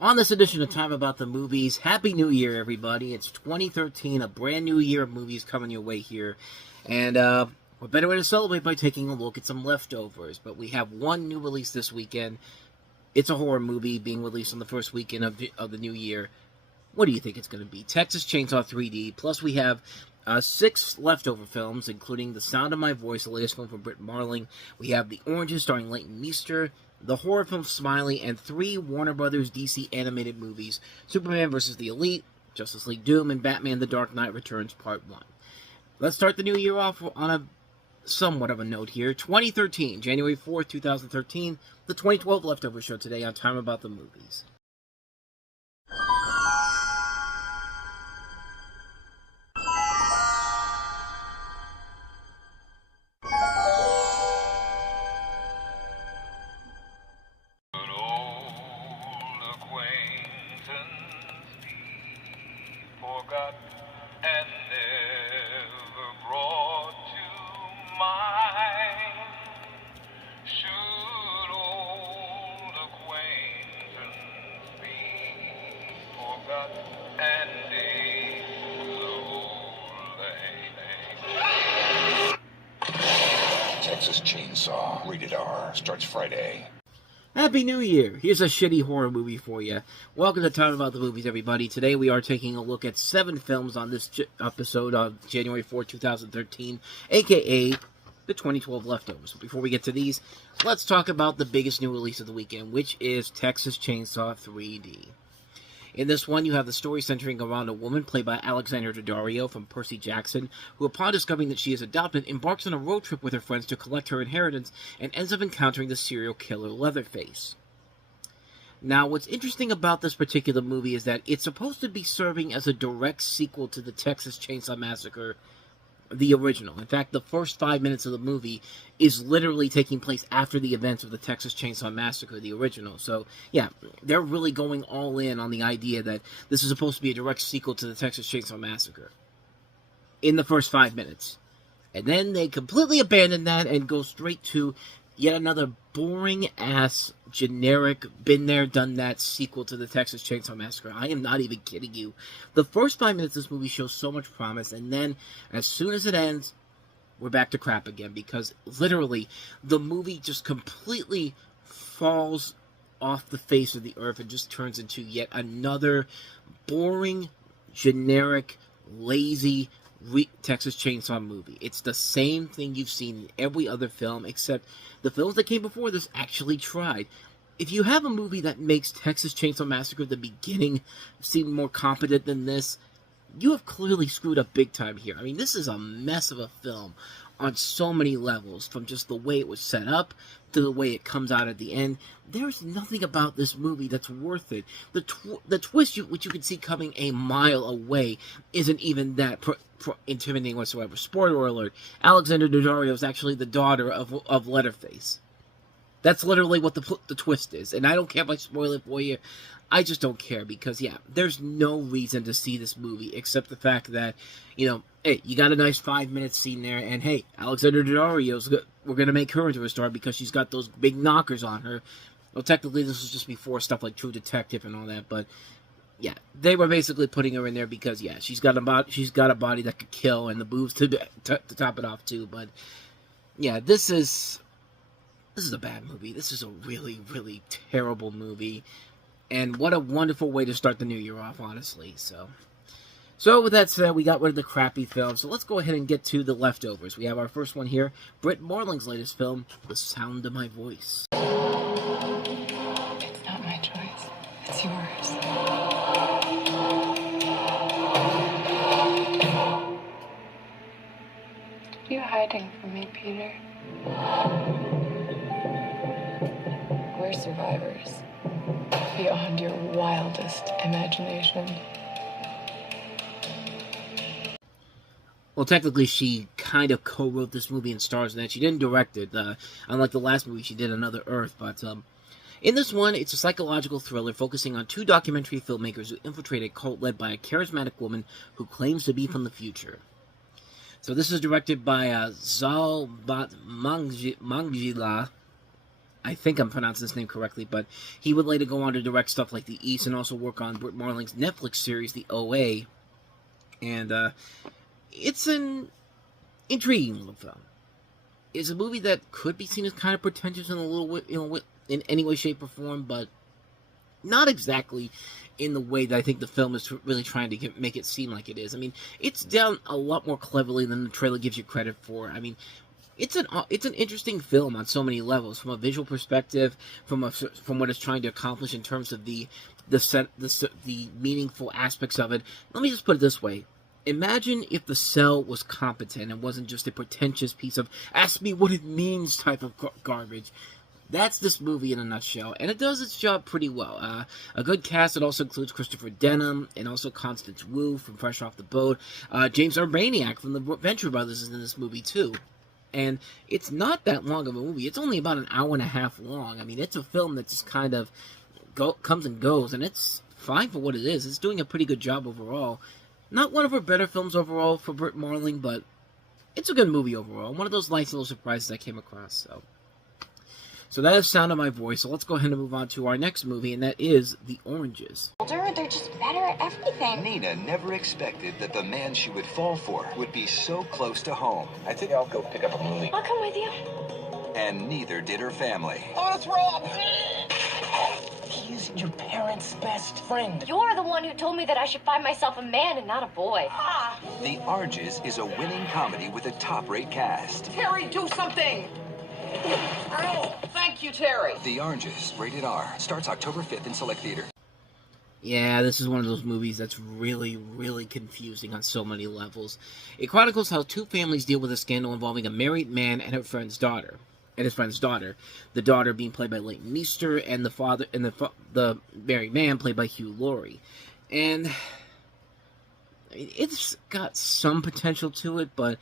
On this edition of Time About the Movies, Happy New Year, everybody. It's 2013, a brand new year of movies coming your way here. And what better way to celebrate by taking a look at some leftovers. But we have one new release this weekend. It's a horror movie being released on the first weekend of the new year. What do you think it's going to be? Texas Chainsaw 3D. Plus we have 6 leftover films, including The Sound of My Voice, the latest film from Britt Marling. We have The Oranges, starring Leighton Meester, the horror film Smiley, and 3 Warner Brothers DC animated movies, Superman vs. the Elite, Justice League Doom, and Batman The Dark Knight Returns Part 1. Let's start the new year off on a somewhat of a note here. 2013, January 4th, 2013, the 2012 Leftover Show today on Time About the Movies. Texas Chainsaw, rated R, starts Friday. Happy New Year! Here's a shitty horror movie for you. Welcome to Time About the Movies, everybody. Today we are taking a look at 7 films on this episode of January 4, 2013, aka the 2012 Leftovers. Before we get to these, let's talk about the biggest new release of the weekend, which is Texas Chainsaw 3D. In this one, you have the story centering around a woman played by Alexandra Daddario from Percy Jackson, who upon discovering that she is adopted, embarks on a road trip with her friends to collect her inheritance and ends up encountering the serial killer Leatherface. Now, what's interesting about this particular movie is that it's supposed to be serving as a direct sequel to the Texas Chainsaw Massacre, the original. In fact, the first 5 minutes of the movie is literally taking place after the events of the Texas Chainsaw Massacre, the original. So, yeah, they're really going all in on the idea that this is supposed to be a direct sequel to the Texas Chainsaw Massacre in the first 5 minutes. And then they completely abandon that and go straight to yet another boring-ass, generic, been-there-done-that sequel to the Texas Chainsaw Massacre. I am not even kidding you. The first 5 minutes of this movie shows so much promise, and then, as soon as it ends, we're back to crap again, because, literally, the movie just completely falls off the face of the earth and just turns into yet another boring, generic, lazy, Texas Chainsaw movie. It's the same thing you've seen in every other film, except the films that came before this actually tried. If you have a movie that makes Texas Chainsaw Massacre the beginning seem more competent than this, you have clearly screwed up big time here. I mean, this is a mess of a film on so many levels, from just the way it was set up to the way it comes out at the end. There's nothing about this movie that's worth it. The twist, which you can see coming a mile away, isn't even that intimidating whatsoever. Spoiler alert, Alexandra Daddario is actually the daughter of Leatherface. That's literally what the twist is. And I don't care if I spoil it for you. I just don't care, because, yeah, there's no reason to see this movie except the fact that, you know, hey, you got a nice 5-minute scene there, and hey, Alexandra Daddario's we're going to make her into a star because she's got those big knockers on her. Well, technically, this was just before stuff like True Detective and all that, but yeah, they were basically putting her in there because, yeah, she's got a body that could kill, and the boobs to top it off too. But yeah, this is a bad movie. This is a really, really terrible movie, and what a wonderful way to start the new year off, honestly. So with that said, we got rid of the crappy film, so let's go ahead and get to the leftovers. We have our first one here, Britt Marling's latest film, The Sound of My Voice. It's not my choice. It's yours. What are you hiding from me, Peter? We're survivors. Beyond your wildest imagination. Well, technically, she kind of co-wrote this movie and stars in it. She didn't direct it. Unlike the last movie, she did Another Earth. But in this one, it's a psychological thriller focusing on 2 documentary filmmakers who infiltrate a cult led by a charismatic woman who claims to be from the future. So this is directed by Zal Mangila, I think I'm pronouncing his name correctly, but he would later go on to direct stuff like The East and also work on Britt Marling's Netflix series, The OA. And it's an intriguing little film. It's a movie that could be seen as kind of pretentious in a little, in any way, shape, or form, but not exactly in the way that I think the film is really trying to make it seem like it is. I mean, it's done a lot more cleverly than the trailer gives you credit for. I mean, it's an interesting film on so many levels, from a visual perspective, from what it's trying to accomplish in terms of the meaningful aspects of it. Let me just put it this way. Imagine if The Cell was competent and wasn't just a pretentious piece of ask me what it means type of garbage. That's this movie in a nutshell, and it does its job pretty well. A good cast. It also includes Christopher Denham and also Constance Wu from Fresh Off the Boat. James Urbaniak from the Venture Brothers is in this movie too. And it's not that long of a movie. It's only about an hour and a half long. I mean, it's a film that just kind of comes and goes, and it's fine for what it is. It's doing a pretty good job overall. Not one of her better films overall for Britt Marling, but it's a good movie overall. One of those nice little surprises I came across. So that is Sound of My Voice. So let's go ahead and move on to our next movie, and that is The Oranges. They're just better at everything. Nina never expected that the man she would fall for would be so close to home. I think I'll go pick up a movie. I'll come with you. And neither did her family. I want to throw up! He's your parents' best friend. You're the one who told me that I should find myself a man and not a boy. The Oranges is a winning comedy with a top-rate cast. Terry, do something! Oh, thank you, Terry. The Oranges, rated R, starts October 5th in select theater. Yeah, this is one of those movies that's really, really confusing on so many levels. It chronicles how two families deal with a scandal involving a married man and his friend's daughter. The daughter being played by Leighton Meester, and the father and the married man played by Hugh Laurie. And I mean, it's got some potential to it, but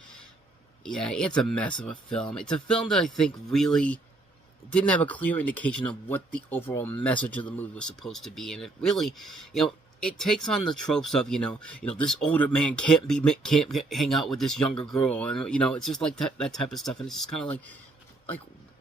yeah, it's a mess of a film. It's a film that I think really didn't have a clear indication of what the overall message of the movie was supposed to be, and it really, it takes on the tropes of, this older man can't hang out with this younger girl, and it's just like that type of stuff, and it's just kind of like,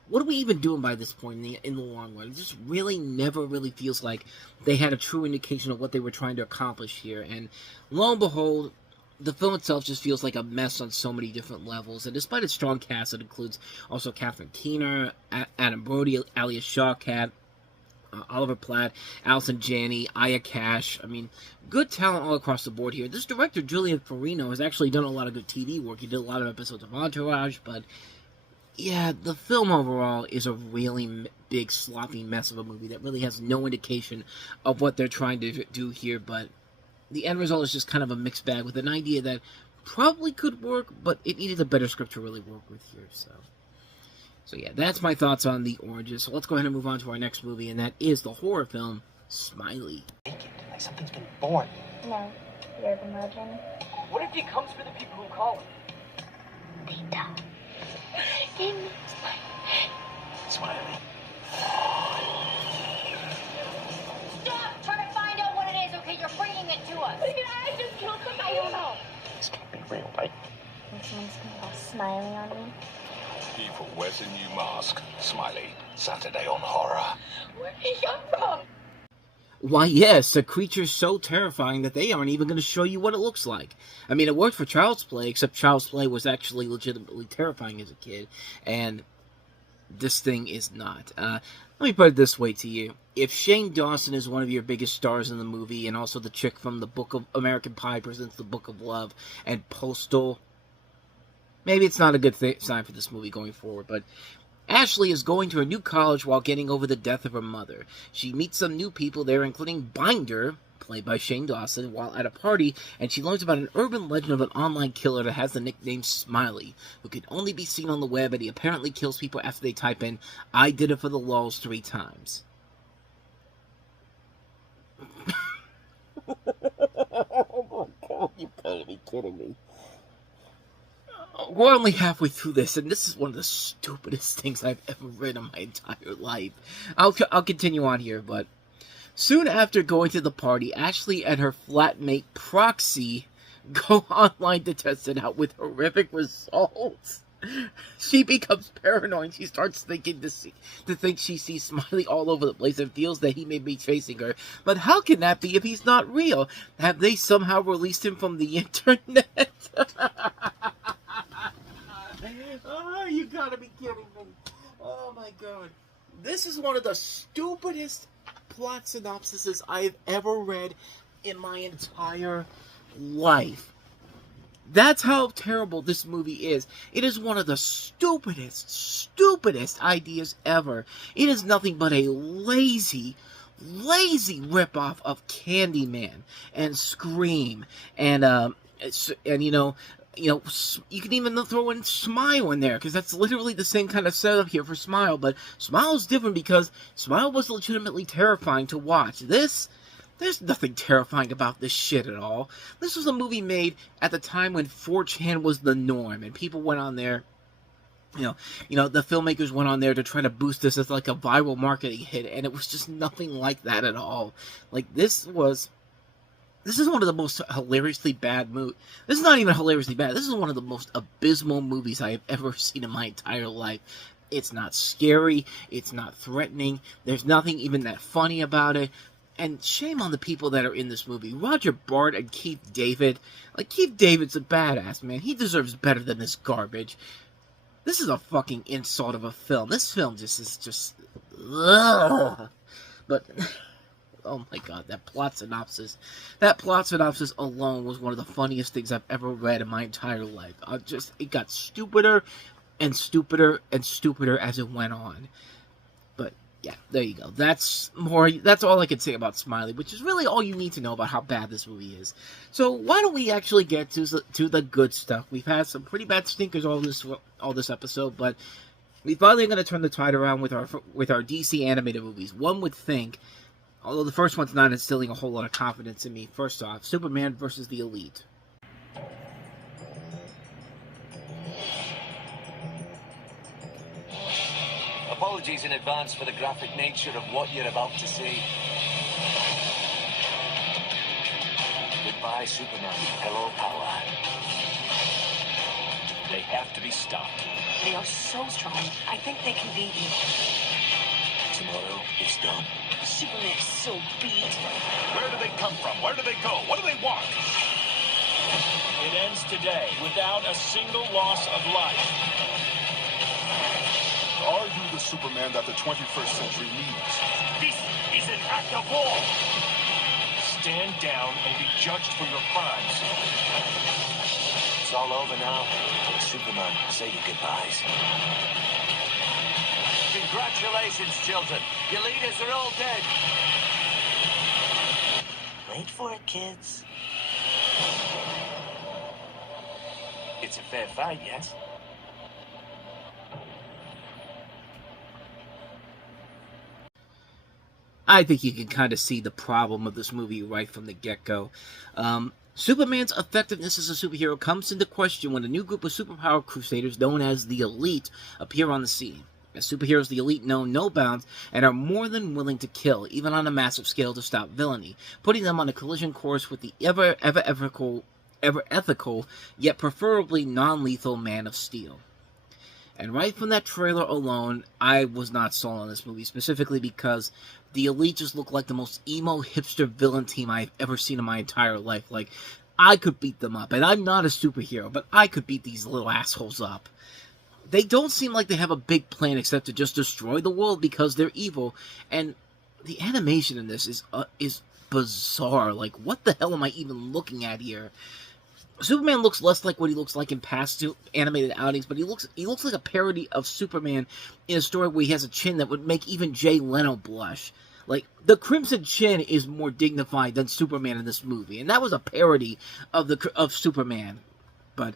what are we even doing by this point in the long run? It just really never really feels like they had a true indication of what they were trying to accomplish here, and lo and behold, the film itself just feels like a mess on so many different levels, and despite its strong cast, it includes also Catherine Keener, Adam Brody, Alia Shawkat, Oliver Platt, Allison Janney, Aya Cash. I mean, good talent all across the board here. This director, Julian Farino, has actually done a lot of good TV work. He did a lot of episodes of Entourage, but yeah, the film overall is a really big, sloppy mess of a movie that really has no indication of what they're trying to do here, but the end result is just kind of a mixed bag with an idea that probably could work, but it needed a better script to really work with here. So yeah, that's my thoughts on The Oranges. So let's go ahead and move on to our next movie, and that is the horror film Smiley. Like something's been born. No, urban legend. What if he comes for the people who call him? They don't. Name Smiley. Stop trying to find out what it is, okay? You're bringing it to us. What do you mean I just killed somebody? I don't know. This can't be real, right? And someone's gonna go Smiley on me. Evil wears a new mask. Smiley. Saturday on Horror. Where did he come from? Why, yes, a creature so terrifying that they aren't even going to show you what it looks like. I mean, it worked for Child's Play, except Child's Play was actually legitimately terrifying as a kid, and this thing is not. Let me put it this way to you. If Shane Dawson is one of your biggest stars in the movie, and also the chick from the Book of American Pie presents The Book of Love, and Postal, maybe it's not a good sign for this movie going forward, but Ashley is going to a new college while getting over the death of her mother. She meets some new people there, including Binder, played by Shane Dawson, while at a party, and she learns about an urban legend of an online killer that has the nickname Smiley, who can only be seen on the web, and he apparently kills people after they type in, "I did it for the lulz" 3 times. Oh my god, you gotta be kidding me. We're only halfway through this, and this is one of the stupidest things I've ever read in my entire life. I'll continue on here, but soon after going to the party, Ashley and her flatmate Proxy go online to test it out with horrific results. She becomes paranoid. She starts thinking to think she sees Smiley all over the place and feels that he may be chasing her. But how can that be if he's not real? Have they somehow released him from the internet? Oh, you gotta be kidding me. Oh my god. This is one of the stupidest plot synopsises I've ever read in my entire life. That's how terrible this movie is. It is one of the stupidest ideas ever. It is nothing but a lazy ripoff of Candyman and Scream and you know, you can even throw in Smile in there, because that's literally the same kind of setup here for Smile, but Smile is different because Smile was legitimately terrifying to watch. There's nothing terrifying about this shit at all. This was a movie made at the time when 4chan was the norm, and people went on there, the filmmakers went on there to try to boost this as like a viral marketing hit, and it was just nothing like that at all. Like, this is one of the most hilariously bad movies. This is not even hilariously bad. This is one of the most abysmal movies I have ever seen in my entire life. It's not scary. It's not threatening. There's nothing even that funny about it. And shame on the people that are in this movie. Roger Bart and Keith David. Like, Keith David's a badass, man. He deserves better than this garbage. This is a fucking insult of a film. This film is just... Ugh. But... Oh my god, that plot synopsis. That plot synopsis alone was one of the funniest things I've ever read in my entire life. It got stupider and stupider and stupider as it went on. But, yeah, there you go. That's all I can say about Smiley, which is really all you need to know about how bad this movie is. So, why don't we actually get to the good stuff? We've had some pretty bad stinkers all this episode, but we finally are going to turn the tide around with our DC animated movies. One would think, although the first one's not instilling a whole lot of confidence in me. First off, Superman versus the Elite. Apologies in advance for the graphic nature of what you're about to see. Goodbye, Superman. Hello, power. They have to be stopped. They are so strong. I think they can beat you. Tomorrow is done. Superman is so beat. Where do they come from? Where do they go? What do they want? It ends today without a single loss of life. Are you the Superman that the 21st century needs? This is an act of war. Stand down and be judged for your crimes. It's all over now. Superman, say your goodbyes. Congratulations, children. Your leaders are all dead. Wait for it, kids. It's a fair fight, yes? I think you can kind of see the problem of this movie right from the get-go. Superman's effectiveness as a superhero comes into question when a new group of superpower crusaders known as the Elite appear on the scene. As superheroes, the Elite know no bounds and are more than willing to kill, even on a massive scale, to stop villainy, putting them on a collision course with the ever ethical, yet preferably non-lethal Man of Steel. And right from that trailer alone, I was not sold on this movie, specifically because the Elite just look like the most emo hipster villain team I've ever seen in my entire life. Like, I could beat them up, and I'm not a superhero, but I could beat these little assholes up. They don't seem like they have a big plan except to just destroy the world because they're evil, and the animation in this is bizarre. Like, what the hell am I even looking at here? Superman looks less like what he looks like in past animated outings, but he looks like a parody of Superman in a story where he has a chin that would make even Jay Leno blush. Like, the Crimson Chin is more dignified than Superman in this movie, and that was a parody of Superman. But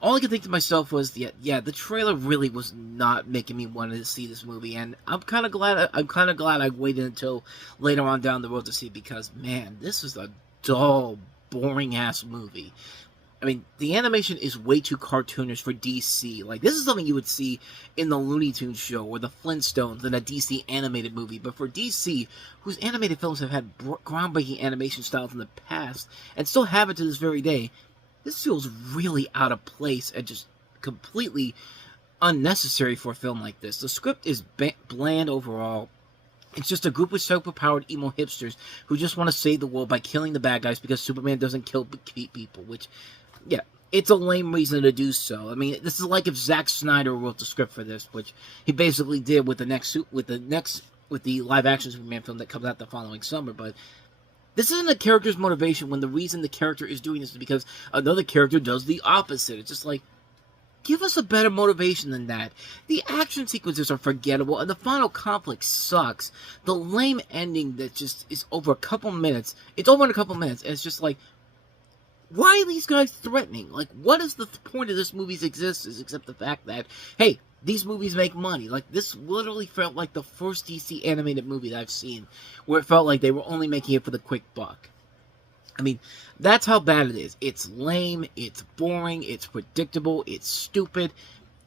all I could think to myself was, yeah, the trailer really was not making me want to see this movie, and I'm kind of glad I waited until later on down the road to see it, because, man, this is a dull, boring-ass movie. I mean, the animation is way too cartoonish for DC. Like, this is something you would see in the Looney Tunes show or the Flintstones in a DC animated movie. But for DC, whose animated films have had groundbreaking animation styles in the past, and still have it to this very day, this feels really out of place and just completely unnecessary for a film like this. The script is bland overall. It's just a group of superpowered emo hipsters who just want to save the world by killing the bad guys because Superman doesn't kill people, which, yeah, it's a lame reason to do so. I mean, this is like if Zack Snyder wrote the script for this, which he basically did with the live-action Superman film that comes out the following summer, but this isn't a character's motivation when the reason the character is doing this is because another character does the opposite. It's just like, give us a better motivation than that. The action sequences are forgettable, and the final conflict sucks. The lame ending that just is over a couple minutes. It's over in a couple minutes, and it's just like, why are these guys threatening? Like, what is the point of this movie's existence except the fact that, hey, these movies make money? Like, this literally felt like the first DC animated movie that I've seen where it felt like they were only making it for the quick buck. I mean, that's how bad it is. It's lame, it's boring, it's predictable, it's stupid.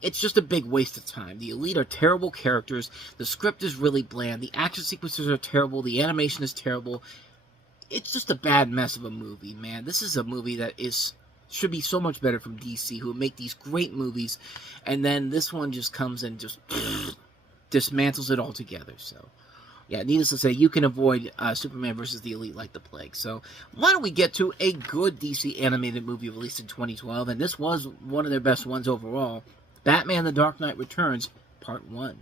It's just a big waste of time. The Elite are terrible characters, the script is really bland, the action sequences are terrible, the animation is terrible. It's just a bad mess of a movie, man. This is a movie that should be so much better from DC, who make these great movies, and then this one just comes and just dismantles it altogether, so... yeah, needless to say, you can avoid Superman vs. the Elite like the plague. So, why don't we get to a good DC animated movie released in 2012, and this was one of their best ones overall, Batman The Dark Knight Returns, Part 1.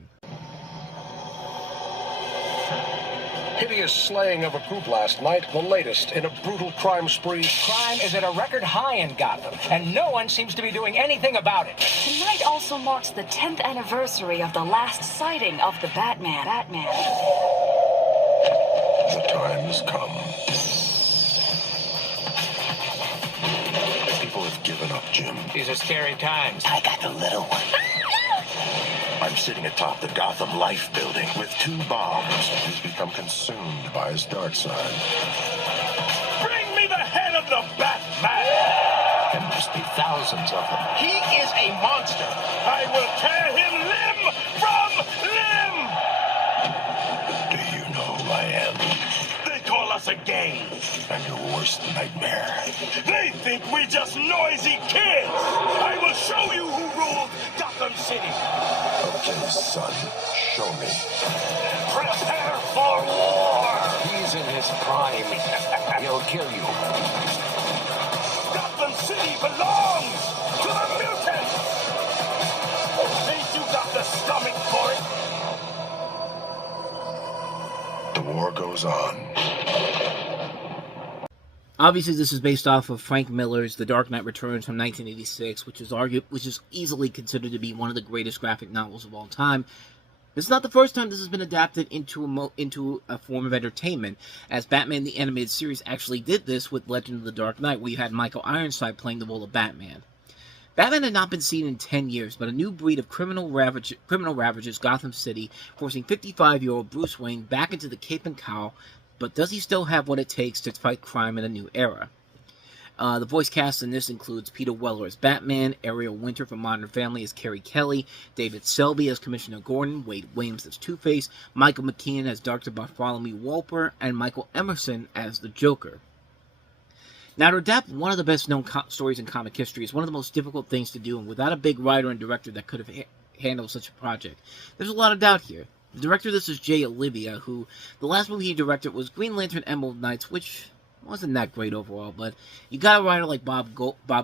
Hideous slaying of a group last night, the latest in a brutal crime spree. Crime is at a record high in Gotham, and no one seems to be doing anything about it. Tonight also marks the 10th anniversary of the last sighting of the Batman. The time has come. People have given up, Jim. These are scary times. I got the little one. I'm sitting atop the Gotham Life building with 2 bombs. He's become consumed by his dark side. Bring me the head of the Batman! There must be thousands of them. He is a monster. I will tear him limb from limb! Do you know who I am? They call us a gang. I'm your worst nightmare. They think we just noisy kids. I will show you who rules Gotham City. Okay, son, show me. Prepare for war. He's in his prime. He'll kill you. Gotham City belongs to the mutants. Think you got the stomach for it? The war goes on. Obviously, this is based off of Frank Miller's The Dark Knight Returns from 1986, which is easily considered to be one of the greatest graphic novels of all time. It's not the first time this has been adapted into a form of entertainment, as Batman the Animated Series actually did this with Legend of the Dark Knight, where you had Michael Ironside playing the role of Batman. Batman had not been seen in 10 years, but a new breed of criminal ravages Gotham City, forcing 55-year-old Bruce Wayne back into the cape and cowl. But does he still have what it takes to fight crime in a new era? The voice cast in this includes Peter Weller as Batman, Ariel Winter from Modern Family as Carrie Kelly, David Selby as Commissioner Gordon, Wade Williams as Two-Face, Michael McKean as Dr. Bartholomew Wolper, and Michael Emerson as the Joker. Now, to adapt one of the best-known stories in comic history is one of the most difficult things to do, and without a big writer and director that could have handled such a project, there's a lot of doubt here. The director of this is Jay Olivia, who, the last movie he directed was Green Lantern Emerald Knights, which wasn't that great overall, but you got a writer like Bob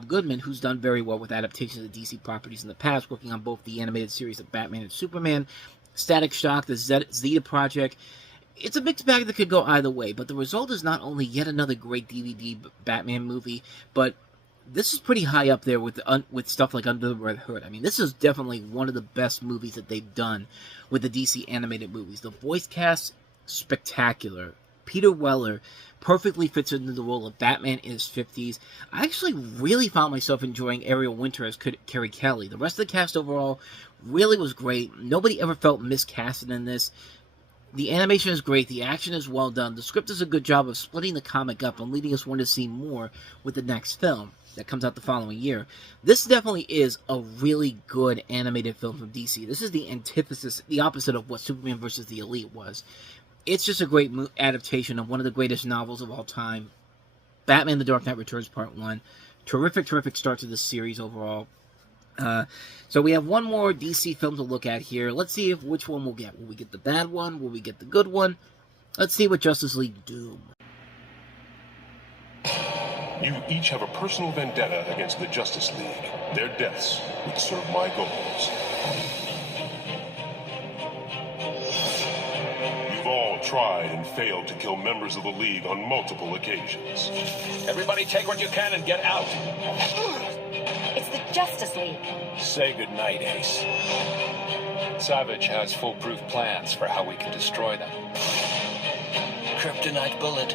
Goodman, who's done very well with adaptations of DC properties in the past, working on both the animated series of Batman and Superman, Static Shock, the Zeta Project. It's a mixed bag that could go either way, but the result is not only yet another great DVD Batman movie, but this is pretty high up there with stuff like Under the Red Hood. I mean, this is definitely one of the best movies that they've done with the DC animated movies. The voice cast, spectacular. Peter Weller perfectly fits into the role of Batman in his 50s. I actually really found myself enjoying Ariel Winter as Carrie Kelly. The rest of the cast overall really was great. Nobody ever felt miscasted in this. The animation is great, the action is well done, the script does a good job of splitting the comic up and leading us want to see more with the next film that comes out the following year. This definitely is a really good animated film from DC. This is the antithesis, the opposite of what Superman vs. the Elite was. It's just a great adaptation of one of the greatest novels of all time, Batman The Dark Knight Returns Part 1. Terrific start to this series overall. So we have one more DC film to look at here. Let's see which one we'll get. Will we get the bad one? Will we get the good one? Let's see what Justice League Doom. You each have a personal vendetta against the Justice League. Their deaths would serve my goals. You've all tried and failed to kill members of the League on multiple occasions. Everybody take what you can and get out. It's the Justice League. Say goodnight, Ace. Savage has foolproof plans for how we can destroy them. Kryptonite bullet.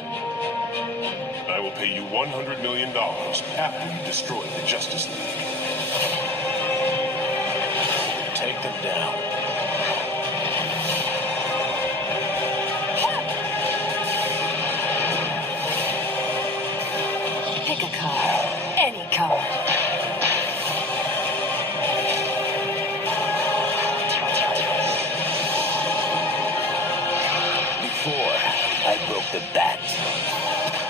I will pay you $100 million after you destroy the Justice League. Take them down. Pick a car. Any car. Before, I broke the bat.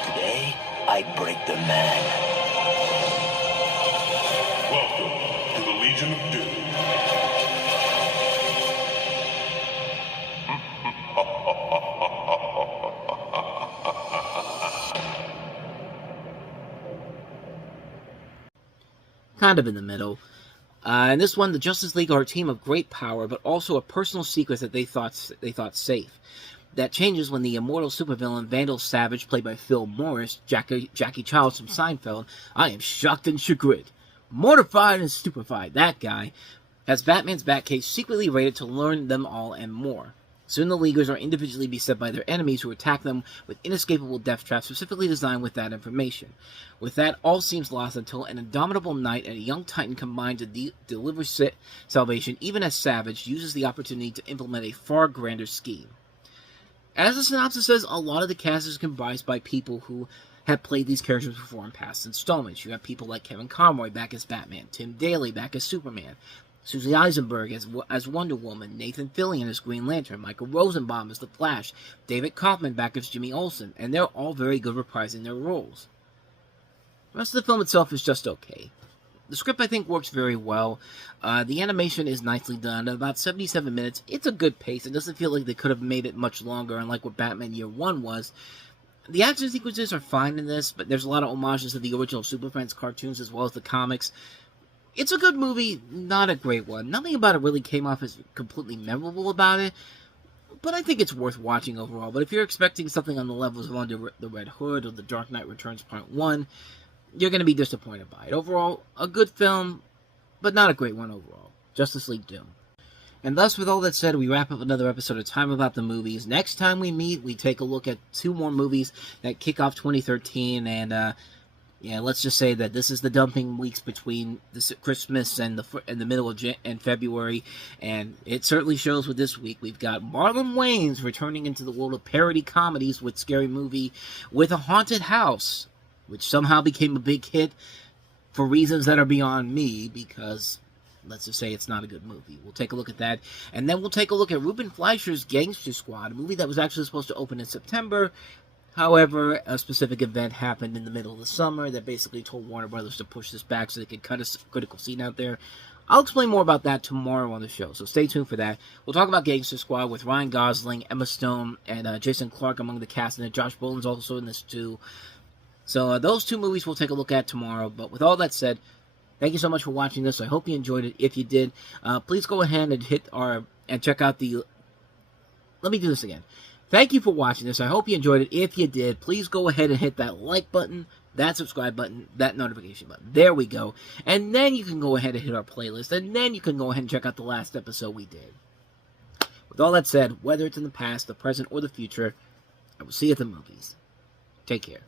Today, I break the man. Welcome to the Legion of Doom. Kind of in the middle. In this one, the Justice League are a team of great power, but also a personal secret that they thought safe. That changes when the immortal supervillain Vandal Savage, played by Phil Morris, Jackie Childs from Seinfeld, I am shocked and chagrined, mortified and stupefied, that guy, has Batman's Batcave secretly raided to learn them all and more. Soon the Leaguers are individually beset by their enemies who attack them with inescapable death traps specifically designed with that information. With that, all seems lost until an indomitable knight and a young titan combine to deliver salvation, even as Savage uses the opportunity to implement a far grander scheme. As the synopsis says, a lot of the cast is comprised by people who have played these characters before in past installments. You have people like Kevin Conroy back as Batman, Tim Daly back as Superman, Susie Eisenberg as Wonder Woman, Nathan Fillion as Green Lantern, Michael Rosenbaum as The Flash, David Kaufman back as Jimmy Olsen, and they're all very good reprising their roles. The rest of the film itself is just okay. The script, I think, works very well. The animation is nicely done. At about 77 minutes, it's a good pace. It doesn't feel like they could have made it much longer, unlike what Batman Year 1 was. The action sequences are fine in this, but there's a lot of homages to the original Super Friends cartoons as well as the comics. It's a good movie, not a great one. Nothing about it really came off as completely memorable about it, but I think it's worth watching overall. But if you're expecting something on the levels of Under the Red Hood or The Dark Knight Returns Part 1, you're going to be disappointed by it. Overall, a good film, but not a great one overall. Justice League Doom. And thus, with all that said, we wrap up another episode of Time About the Movies. Next time we meet, we take a look at two more movies that kick off 2013, and yeah, let's just say that this is the dumping weeks between this Christmas and the middle of February, and it certainly shows with this week. We've got Marlon Wayans returning into the world of parody comedies with Scary Movie with a Haunted House, which somehow became a big hit for reasons that are beyond me, because let's just say it's not a good movie. We'll take a look at that, and then we'll take a look at Ruben Fleischer's Gangster Squad, a movie that was actually supposed to open in September. However, a specific event happened in the middle of the summer that basically told Warner Brothers to push this back so they could cut a critical scene out there. I'll explain more about that tomorrow on the show, so stay tuned for that. We'll talk about Gangster Squad with Ryan Gosling, Emma Stone, and Jason Clarke among the cast, and Josh Brolin's also in this too. So those two movies we'll take a look at tomorrow. But with all that said, thank you so much for watching this. I hope you enjoyed it. If you did, please go ahead and check out the... Let me do this again. Thank you for watching this. I hope you enjoyed it. If you did, please go ahead and hit that like button, that subscribe button, that notification button. There we go. And then you can go ahead and hit our playlist. And then you can go ahead and check out the last episode we did. With all that said, whether it's in the past, the present, or the future, I will see you at the movies. Take care.